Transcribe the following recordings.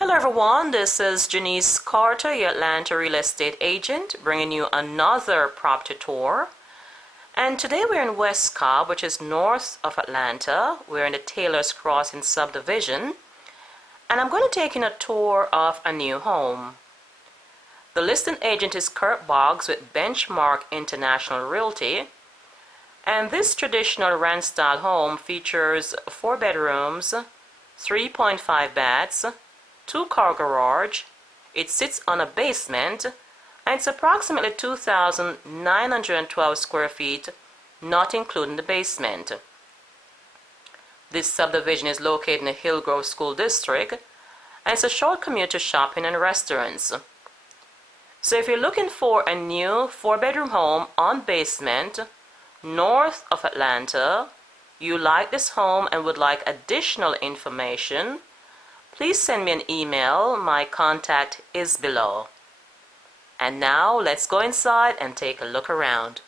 Hello everyone, this is Janice Carter, your Atlanta real estate agent, bringing you another property tour. And today we're in West Cobb, which is north of Atlanta. We're in the Taylor's Crossing subdivision. And I'm going to take you on a tour of a new home. The listing agent is Kurt Boggs with Benchmark International Realty. And this traditional ranch-style home features 4 bedrooms, 3.5 baths, 2-car garage. It sits on a basement, and it's approximately 2,912 square feet, not including the basement. This subdivision is located in the Hillgrove School District, and it's a short commute to shopping and restaurants. So if you're looking for a new 4-bedroom home on basement, north of Atlanta, you like this home and would like additional information, please send me an email. My contact is below. And now let's go inside and take a look around.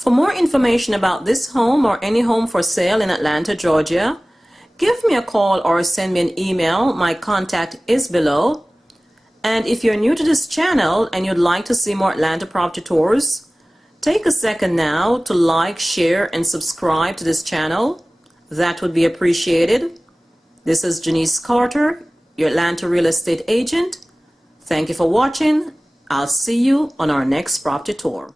For more information about this home or any home for sale in Atlanta, Georgia, give me a call or send me an email. My contact is below. And if you're new to this channel and you'd like to see more Atlanta property tours, take a second now to like, share, and subscribe to this channel. That would be appreciated. This is Janice Carter, your Atlanta real estate agent. Thank you for watching. I'll see you on our next property tour.